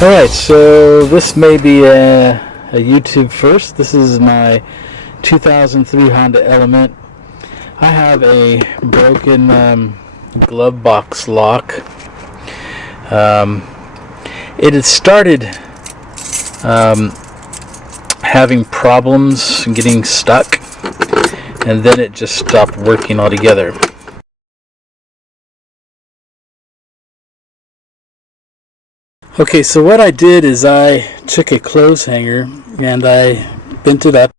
Alright, so this may be a YouTube first. This is my 2003 Honda Element. I have a broken glove box lock. It had started having problems getting stuck, and then it just stopped working altogether. Okay, so what I did is I took a clothes hanger and I bent it up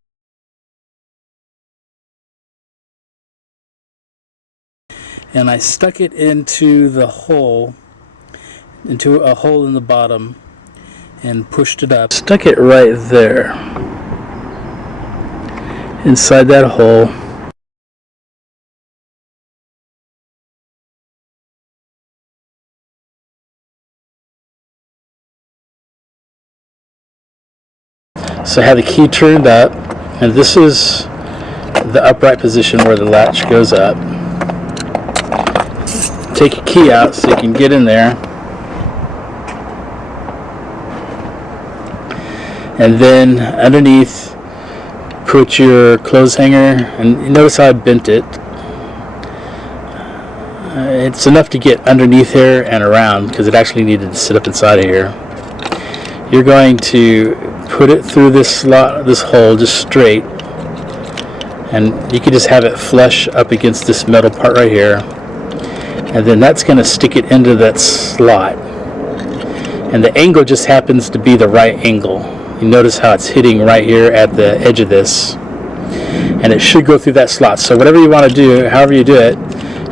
and I stuck it into a hole in the bottom and pushed it up. Stuck it right there inside that hole. So I have the key turned up, and this is the upright position where the latch goes up. Take your key out so you can get in there, and then underneath put your clothes hanger, and you notice how I bent it. It's enough to get underneath here and around because it actually needed to sit up inside of here. You're going to put it through this slot, this hole, just straight, and you can just have it flush up against this metal part right here, and then that's going to stick it into that slot, and the angle just happens to be the right angle. You notice how it's hitting right here at the edge of this, and it should go through that slot. So whatever you want to do, however you do it,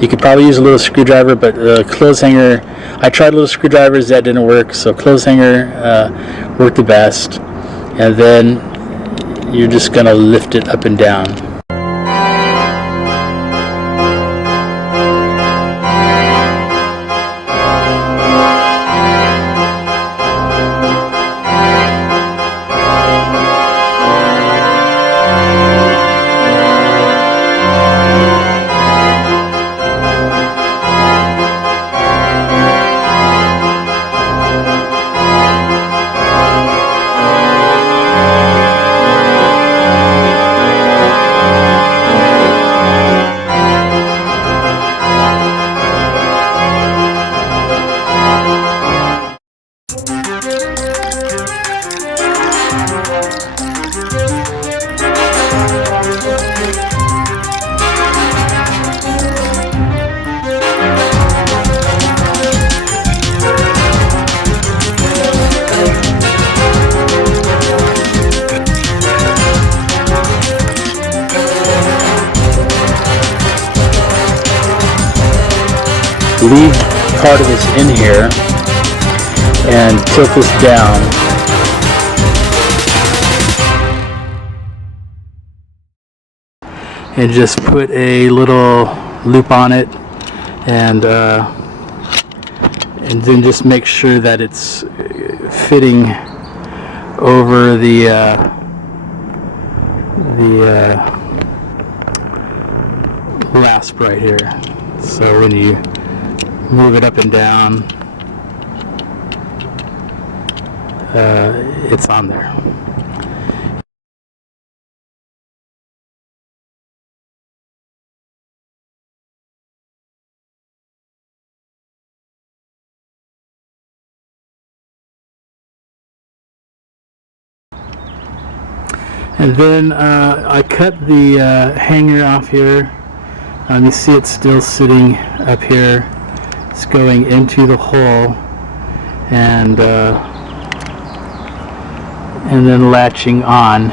you could probably use a little screwdriver, but clothes hanger, I tried little screwdrivers, that didn't work, so clothes hanger worked the best. And then you're just going to lift it up and down. Leave part of this in here and tilt this down. And just put a little loop on it, and then just make sure that it's fitting over the rasp right here. So when you move it up and down, it's on there. And then I cut the hanger off here. You see it's still sitting up here. It's going into the hole, and then latching on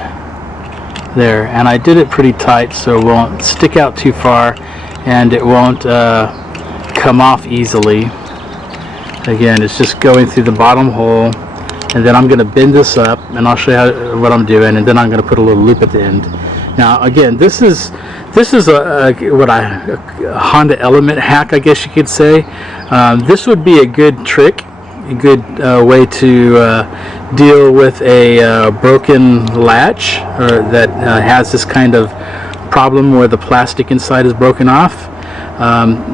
there. And I did it pretty tight so it won't stick out too far, and it won't come off easily. Again, it's just going through the bottom hole, and then I'm going to bend this up, and I'll show you what I'm doing, and then I'm going to put a little loop at the end. Now again, this is a Honda Element hack, I guess you could say. This would be a good trick, a good way to deal with a broken latch, or that has this kind of problem where the plastic inside is broken off.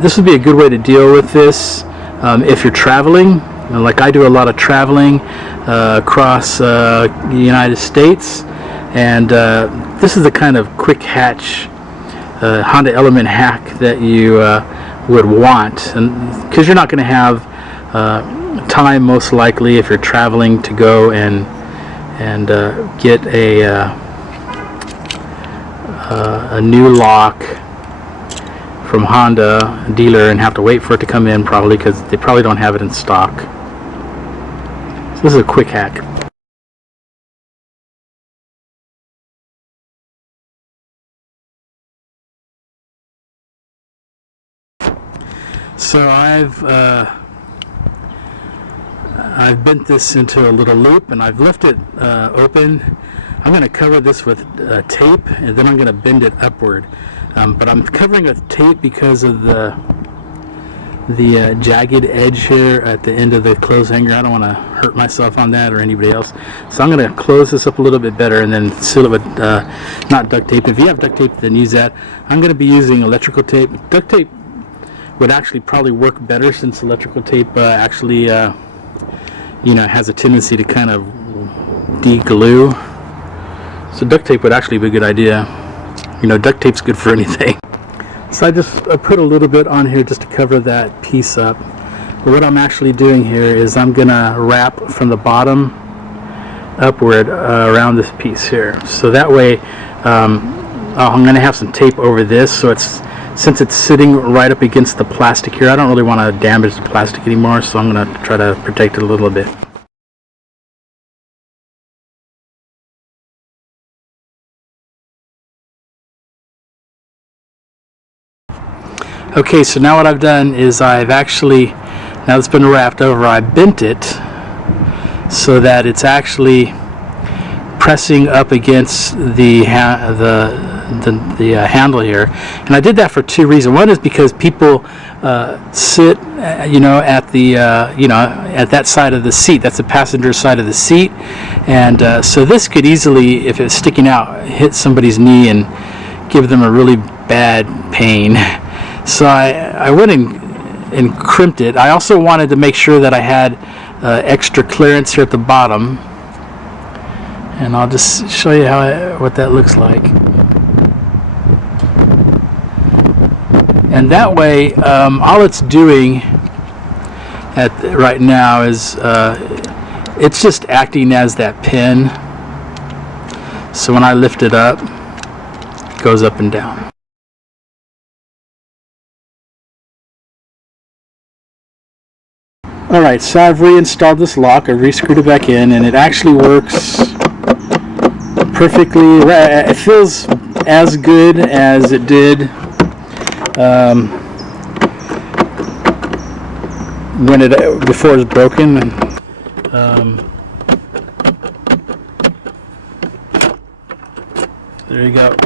This would be a good way to deal with this if you're traveling like I do a lot of traveling across the United States, and this is the kind of quick hatch Honda Element hack that you would want, and because you're not going to have time, most likely, if you're traveling, to go and get a new lock from Honda dealer and have to wait for it to come in, probably because they probably don't have it in stock. So this is a quick hack. So I've bent this into a little loop, and I've left it open. I'm going to cover this with tape, and then I'm going to bend it upward. But I'm covering with tape because of the jagged edge here at the end of the clothes hanger. I don't want to hurt myself on that or anybody else. So I'm going to close this up a little bit better and then seal it with not duct tape. If you have duct tape, then use that. I'm going to be using electrical tape. Duct tape would actually probably work better, since electrical tape actually has a tendency to kind of de-glue. So duct tape would actually be a good idea. Duct tape's good for anything. So I put a little bit on here just to cover that piece up. But what I'm actually doing here is I'm gonna wrap from the bottom upward around this piece here. So that way I'm gonna have some tape over this, so since it's sitting right up against the plastic here, I don't really want to damage the plastic anymore, so I'm going to try to protect it a little bit. Okay, so now what I've done is now it's been wrapped over, I bent it so that it's actually pressing up against the handle here, and I did that for two reasons. One is because people sit, at the at that side of the seat. That's the passenger side of the seat, and so this could easily, if it's sticking out, hit somebody's knee and give them a really bad pain. So I went and crimped it. I also wanted to make sure that I had extra clearance here at the bottom, and I'll just show you what that looks like. And that way, all it's doing right now is it's just acting as that pin. So when I lift it up, it goes up and down. Alright, so I've reinstalled this lock. I re-screwed it back in, and it actually works perfectly. It feels as good as it did before it was broken. There you go.